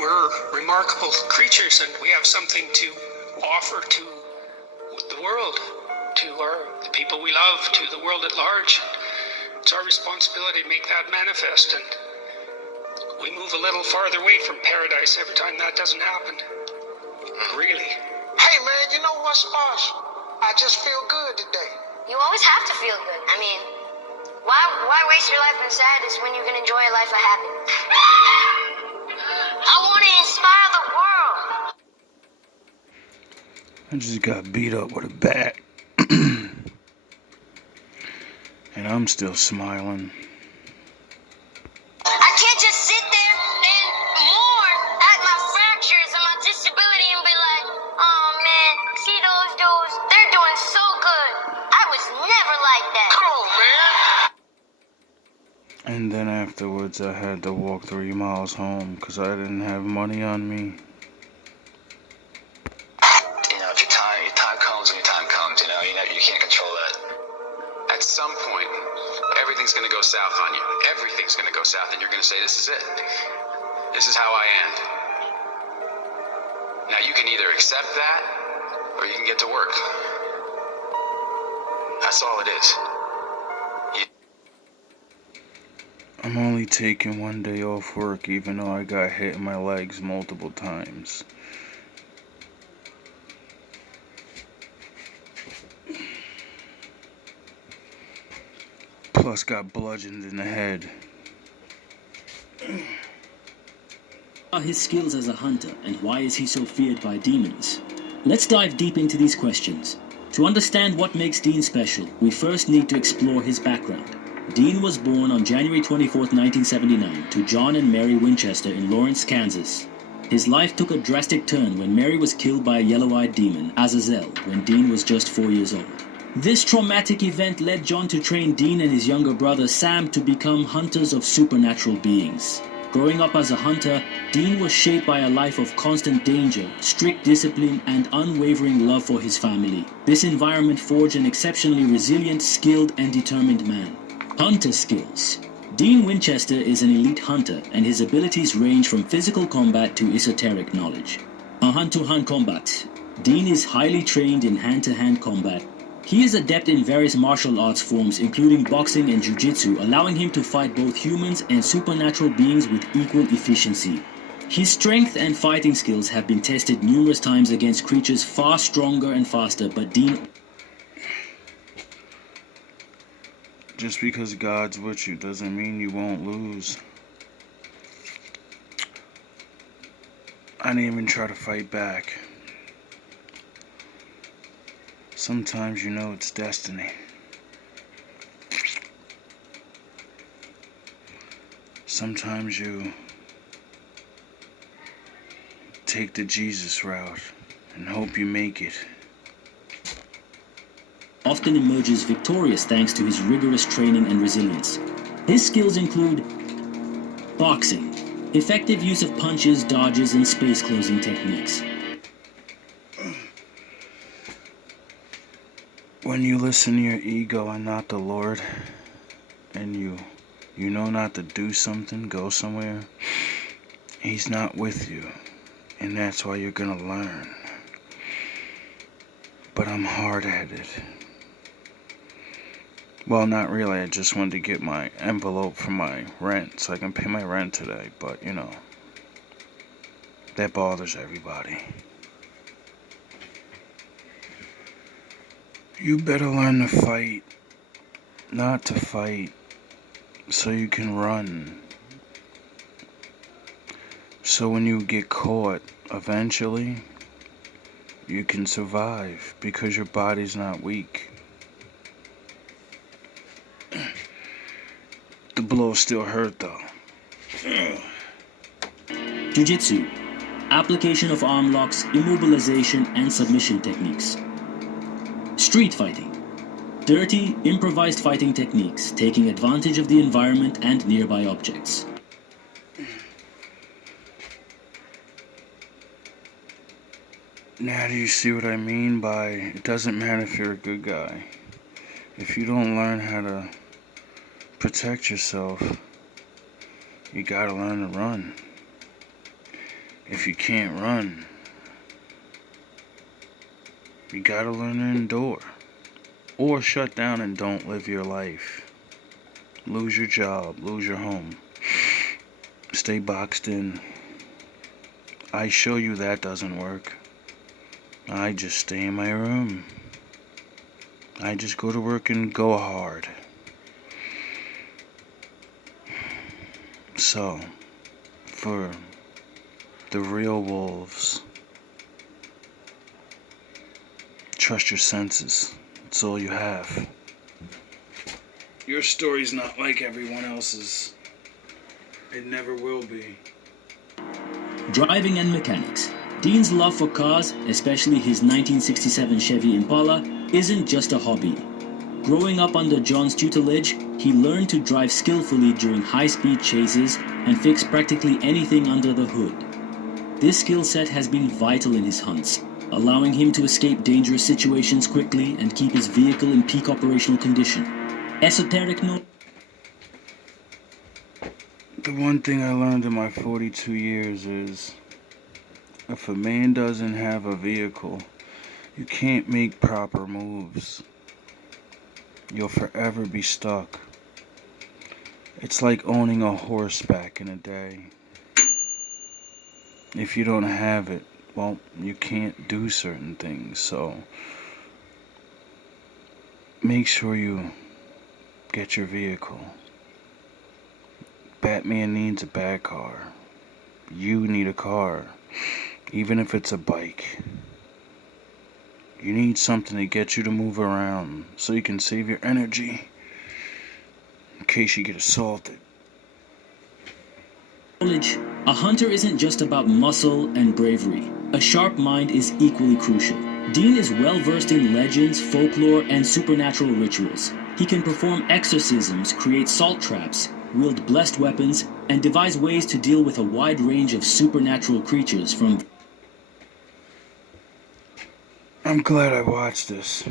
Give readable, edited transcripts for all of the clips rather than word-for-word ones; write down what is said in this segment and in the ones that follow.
we're remarkable creatures, and we have something to offer to the world, to the people we love, to the world at large. It's our responsibility to make that manifest, and we move a little farther away from paradise every time that doesn't happen. Really. Hey man, you know what, Smosh? I just feel good today. You always have to feel good. I mean, why waste your life in sadness when you can enjoy a life of happiness? I want to inspire the world. I just got beat up with a bat. And I'm still smiling. I can't just sit there and mourn at my fractures and my disability and be like, oh man, see those dudes? They're doing so good. I was never like that. Come on, man. And then afterwards I had to walk 3 miles home because I didn't have money on me. You know, if your time comes when your time comes, you can't control that. At some point, everything's going to go south on you. Everything's going to go south, and you're going to say, this is it. This is how I end. Now, you can either accept that, or you can get to work. That's all it is. I'm only taking 1 day off work even though I got hit in my legs multiple times. Plus got bludgeoned in the head. What are his skills as a hunter, and why is he so feared by demons? Let's dive deep into these questions. To understand what makes Dean special, we first need to explore his background. Dean was born on January 24, 1979, to John and Mary Winchester in Lawrence, Kansas. His life took a drastic turn when Mary was killed by a yellow-eyed demon, Azazel, when Dean was just 4 years old. This traumatic event led John to train Dean and his younger brother Sam to become hunters of supernatural beings. Growing up as a hunter, Dean was shaped by a life of constant danger, strict discipline, and unwavering love for his family. This environment forged an exceptionally resilient, skilled, and determined man. Hunter skills. Dean Winchester is an elite hunter, and his abilities range from physical combat to esoteric knowledge. A hand-to-hand combat. Dean is highly trained in hand-to-hand combat. He is adept in various martial arts forms, including boxing and jiu-jitsu, allowing him to fight both humans and supernatural beings with equal efficiency. His strength and fighting skills have been tested numerous times against creatures far stronger and faster, but Dean... Just because God's with you doesn't mean you won't lose. I didn't even try to fight back. Sometimes you know it's destiny. Sometimes you take the Jesus route and hope you make it. Often emerges victorious thanks to his rigorous training and resilience. His skills include boxing, effective use of punches, dodges, and space closing techniques. When you listen to your ego and not the Lord, and you know not to do something, go somewhere, He's not with you, and that's why you're gonna learn. But I'm hard-headed. Well, not really. I just wanted to get my envelope for my rent so I can pay my rent today, but you know, that bothers everybody. You better learn to fight, not to fight, so you can run. So when you get caught, eventually, you can survive because your body's not weak. The blow still hurt though. Jiu-jitsu. Application of arm locks, immobilization, and submission techniques. Street fighting. Dirty, improvised fighting techniques, taking advantage of the environment and nearby objects. Now do you see what I mean by it doesn't matter if you're a good guy. If you don't learn how to protect yourself, you gotta learn to run. If you can't run, you gotta learn to endure. Or shut down and don't live your life. Lose your job, lose your home. Stay boxed in. I show you that doesn't work. I just stay in my room. I just go to work and go hard. So, for the real wolves, trust your senses. It's all you have. Your story's not like everyone else's. It never will be. Driving and mechanics. Dean's love for cars, especially his 1967 Chevy Impala, isn't just a hobby. Growing up under John's tutelage, he learned to drive skillfully during high-speed chases and fix practically anything under the hood. This skill set has been vital in his hunts, allowing him to escape dangerous situations quickly and keep his vehicle in peak operational condition. Esoteric note. The one thing I learned in my 42 years is, if a man doesn't have a vehicle, you can't make proper moves. You'll forever be stuck. It's like owning a horse back in the day. If you don't have it, well, you can't do certain things, so make sure you get your vehicle. Batman needs a bad car. You need a car, even if it's a bike. You need something to get you to move around so you can save your energy in case you get assaulted. A hunter isn't just about muscle and bravery. A sharp mind is equally crucial. Dean is well versed in legends, folklore, and supernatural rituals. He can perform exorcisms, create salt traps, wield blessed weapons, and devise ways to deal with a wide range of supernatural creatures from... I'm glad I watched this.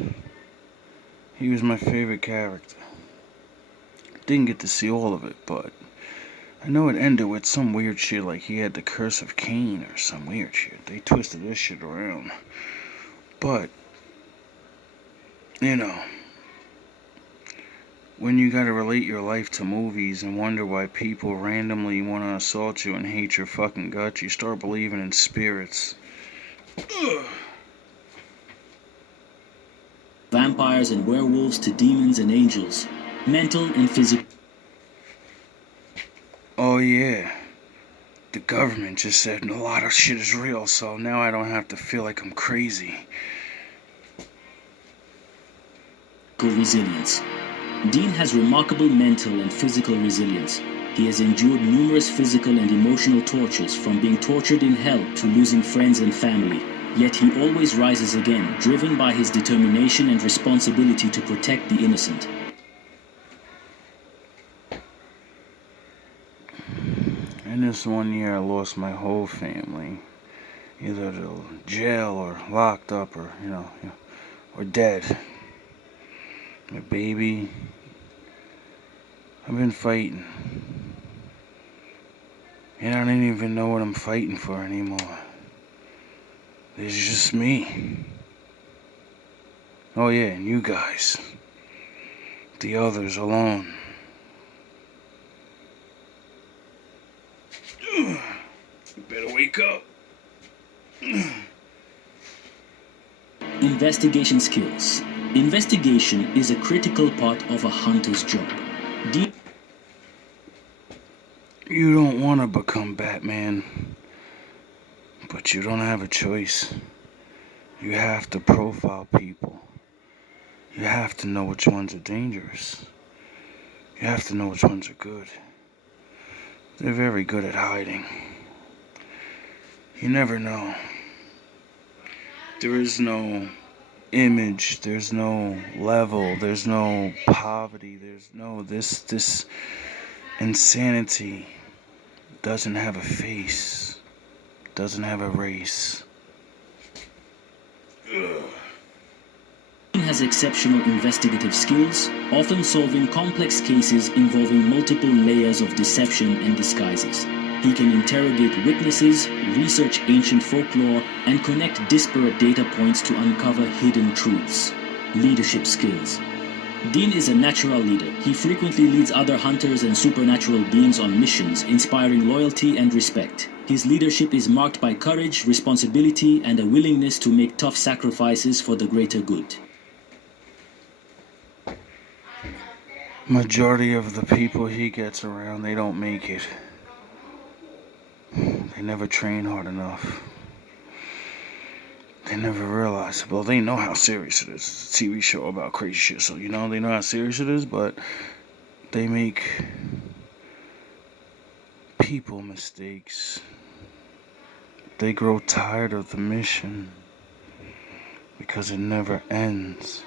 He was my favorite character. Didn't get to see all of it, but I know it ended with some weird shit like he had the curse of Cain or some weird shit. They twisted this shit around. But, you know, when you gotta relate your life to movies and wonder why people randomly want to assault you and hate your fucking guts, you start believing in spirits. Ugh. Vampires and werewolves to demons and angels, mental and physical. Oh yeah, the government just said a lot of shit is real, so now I don't have to feel like I'm crazy. Resilience. Dean has remarkable mental and physical resilience. He has endured numerous physical and emotional tortures, from being tortured in hell to losing friends and family. Yet he always rises again, driven by his determination and responsibility to protect the innocent. In this one year, I lost my whole family, either to jail or locked up or, or dead. My baby, I've been fighting. And I don't even know what I'm fighting for anymore. There's just me. Oh yeah, and you guys. The others alone. You better wake up. Investigation skills. Investigation is a critical part of a hunter's job. You don't want to become Batman, but you don't have a choice. You have to profile people. You have to know which ones are dangerous. You have to know which ones are good. They're very good at hiding. You never know. There is no image, there's no level, there's no poverty, there's no this insanity doesn't have a face, doesn't have a race. Dean has exceptional investigative skills, often solving complex cases involving multiple layers of deception and disguises. He can interrogate witnesses, research ancient folklore, and connect disparate data points to uncover hidden truths. Leadership skills. Dean is a natural leader. He frequently leads other hunters and supernatural beings on missions, inspiring loyalty and respect. His leadership is marked by courage, responsibility, and a willingness to make tough sacrifices for the greater good. Majority of the people he gets around, they don't make it. They never train hard enough. They never realize, well, they know how serious it is. It's a TV show about crazy shit, so they know how serious it is, but they make people mistakes. They grow tired of the mission because it never ends.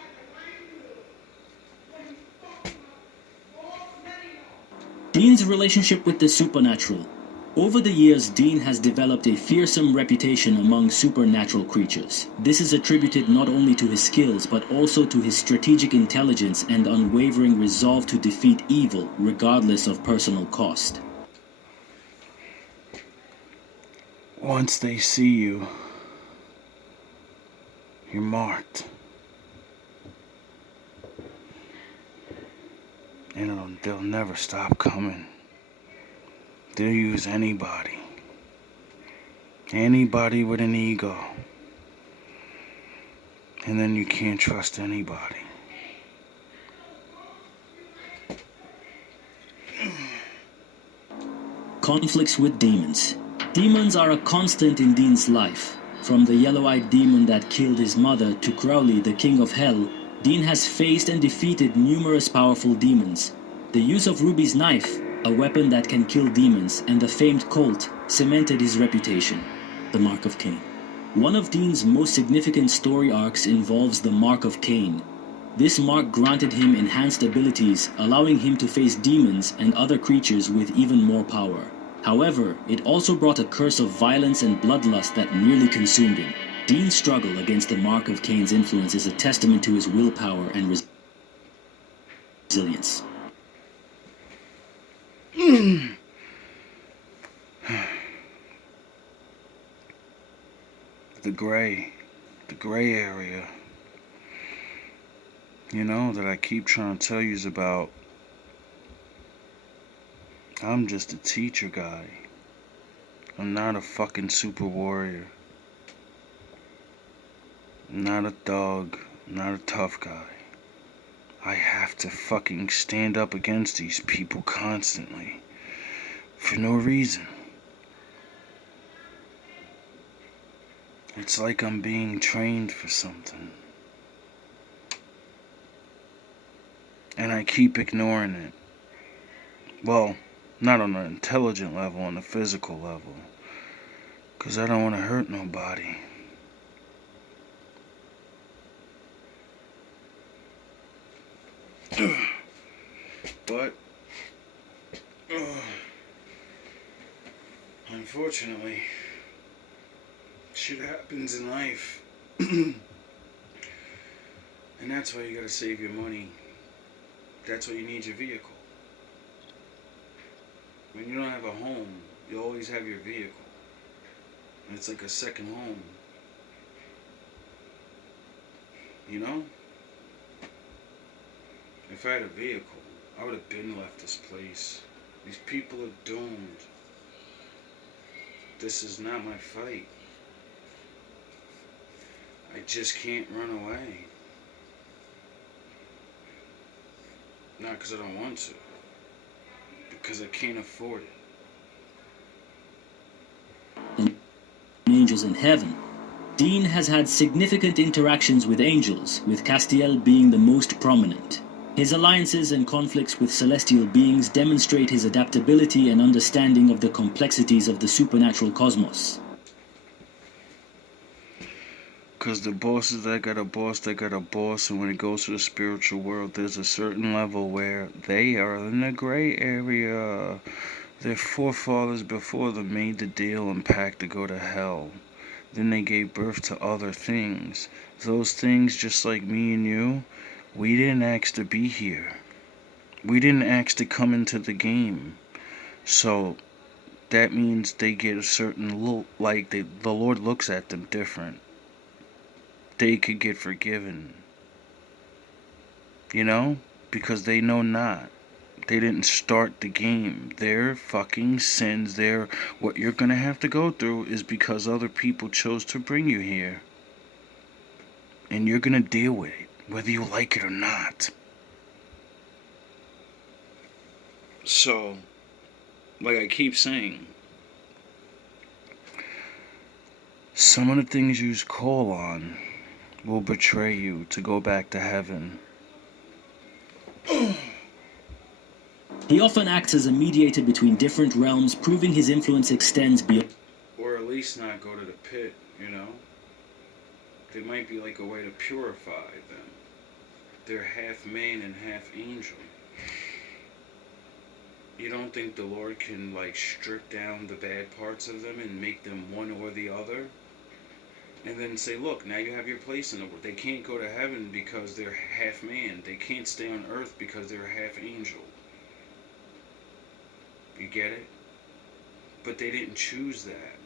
Dean's relationship with the supernatural. Over the years, Dean has developed a fearsome reputation among supernatural creatures. This is attributed not only to his skills, but also to his strategic intelligence and unwavering resolve to defeat evil, regardless of personal cost. Once they see you, you're marked. And they'll never stop coming. They'll use anybody with an ego, and then you can't trust anybody. Conflicts with demons. Demons are a constant in Dean's life. From the yellow-eyed demon that killed his mother to Crowley, the king of hell, Dean has faced and defeated numerous powerful demons. The use of Ruby's knife, a weapon that can kill demons, and the famed Colt cemented his reputation. The Mark of Cain. One of Dean's most significant story arcs involves the Mark of Cain. This mark granted him enhanced abilities, allowing him to face demons and other creatures with even more power. However, it also brought a curse of violence and bloodlust that nearly consumed him. Dean's struggle against the Mark of Cain's influence is a testament to his willpower and resilience. The gray area, that I keep trying to tell you is about. I'm just a teacher guy. I'm not a fucking super warrior. I'm not a thug. I'm not a tough guy. I have to fucking stand up against these people constantly. For no reason. It's like I'm being trained for something. And I keep ignoring it. Well, not on an intelligent level, on a physical level. 'Cause I don't want to hurt nobody. But unfortunately, shit happens in life. And that's why you gotta save your money. That's why you need your vehicle. When you don't have a home, you always have your vehicle. And it's like a second home. If I had a vehicle, I would have been left this place. These people are doomed. This is not my fight. I just can't run away. Not because I don't want to. Because I can't afford it. Angels in heaven. Dean has had significant interactions with angels, with Castiel being the most prominent. His alliances and conflicts with celestial beings demonstrate his adaptability and understanding of the complexities of the supernatural cosmos. Because the bosses that got a boss, they got a boss, and when it goes to the spiritual world, there's a certain level where they are in the gray area. Their forefathers before them made the deal and pact to go to hell. Then they gave birth to other things. Those things, just like me and you, we didn't ask to be here. We didn't ask to come into the game. So that means they get a certain look, like the Lord looks at them different. They could get forgiven. You know? Because they know not. They didn't start the game. Their fucking sins, what you're gonna have to go through is because other people chose to bring you here. And you're gonna deal with it, whether you like it or not. So, like I keep saying, some of the things you call on will betray you to go back to heaven. He often acts as a mediator between different realms, proving his influence extends beyond. Or at least not go to the pit, you know? There might be like a way to purify them. They're half man and half angel. You don't think the Lord can like strip down the bad parts of them and make them one or the other? And then say, look, now you have your place in the world. They can't go to heaven because they're half man. They can't stay on earth because they're half angel. You get it? But they didn't choose that.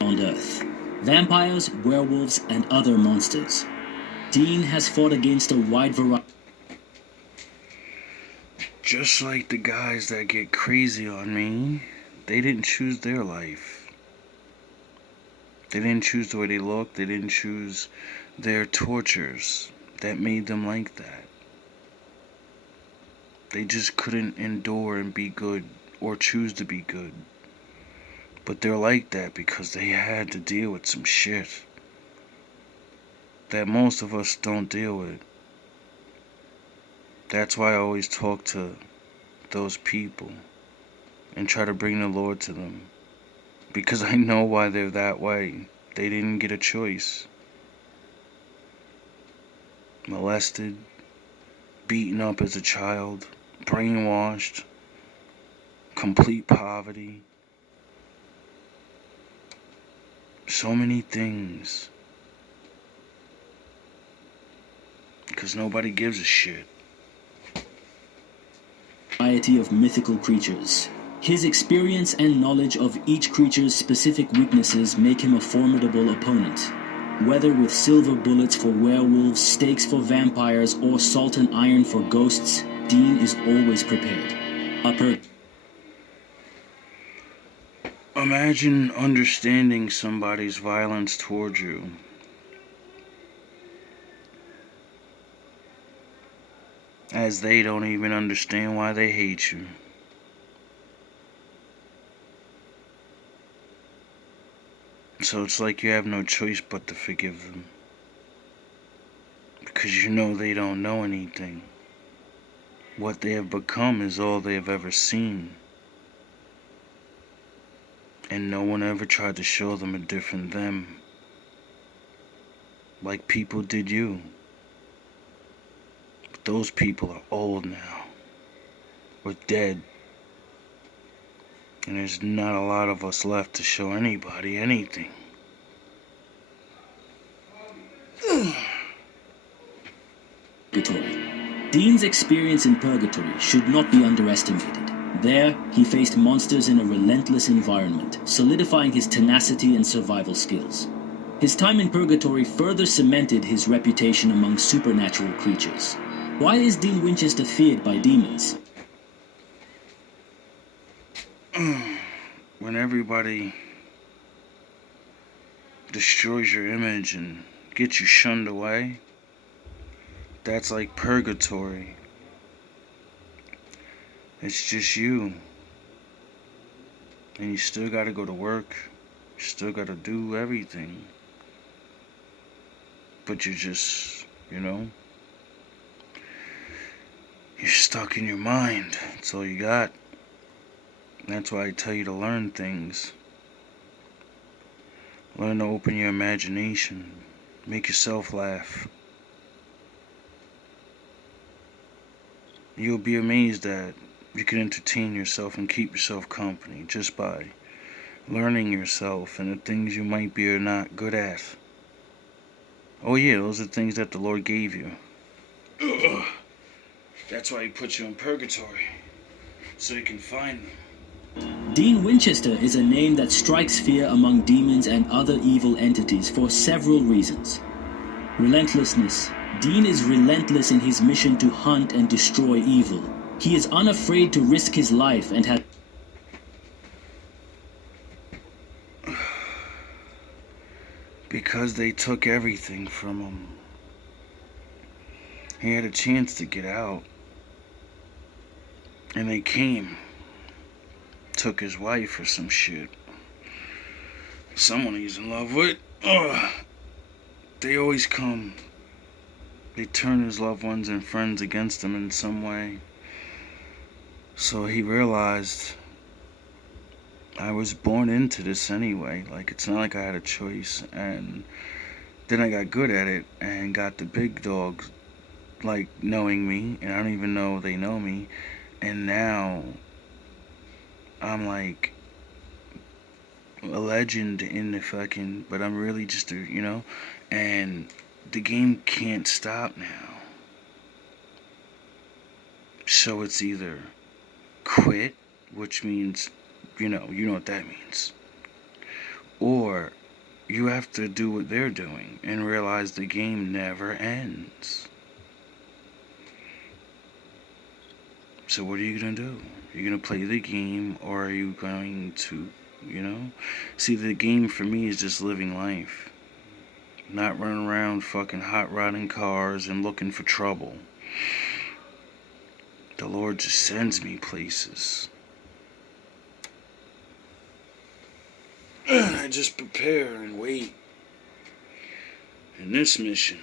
On Earth. Vampires, werewolves, and other monsters. Dean has fought against a wide variety. Just like the guys that get crazy on me, they didn't choose their life. They didn't choose the way they look. They didn't choose their tortures that made them like that. They just couldn't endure and be good or choose to be good. But they're like that because they had to deal with some shit that most of us don't deal with. That's why I always talk to those people and try to bring the Lord to them. Because I know why they're that way. They didn't get a choice. Molested, beaten up as a child, brainwashed, complete poverty. So many things. Because nobody gives a shit. Variety of mythical creatures. His experience and knowledge of each creature's specific weaknesses make him a formidable opponent. Whether with silver bullets for werewolves, stakes for vampires, or salt and iron for ghosts, Dean is always prepared. Imagine understanding somebody's violence towards you. As they don't even understand why they hate you. So it's like you have no choice but to forgive them. Because you know they don't know anything. What they have become is all they have ever seen. And no one ever tried to show them a different them. Like people did you. But those people are old now. We're dead. And there's not a lot of us left to show anybody anything. Purgatory. Dean's experience in Purgatory should not be underestimated. There, he faced monsters in a relentless environment, solidifying his tenacity and survival skills. His time in Purgatory further cemented his reputation among supernatural creatures. Why is Dean Winchester feared by demons? When everybody destroys your image and gets you shunned away, that's like purgatory. It's just you. And you still gotta go to work. You still gotta do everything. But you're just, you're stuck in your mind. That's all you got. That's why I tell you to learn things. Learn to open your imagination. Make yourself laugh. You'll be amazed that you can entertain yourself and keep yourself company just by learning yourself and the things you might be or not good at. Oh yeah, those are things that the Lord gave you. Ugh. That's why He put you in purgatory, so you can find them. Dean Winchester is a name that strikes fear among demons and other evil entities for several reasons. Relentlessness. Dean is relentless in his mission to hunt and destroy evil. He is unafraid to risk his life and has because they took everything from him. He had a chance to get out. And they came. Took his wife or some shit. Someone he's in love with. Ugh. They always come. They turn his loved ones and friends against him in some way. So he realized, I was born into this anyway. Like, it's not like I had a choice. And then I got good at it and got the big dogs, like, knowing me. And I don't even know they know me. And now I'm like a legend in the fucking, but I'm really just a, and the game can't stop now. So it's either quit, which means, you know what that means, or you have to do what they're doing and realize the game never ends. So what are you going to do? Are you going to play the game, or are you going to, See, the game for me is just living life. Not running around fucking hot rodding cars and looking for trouble. The Lord just sends me places. I just prepare and wait. In this mission,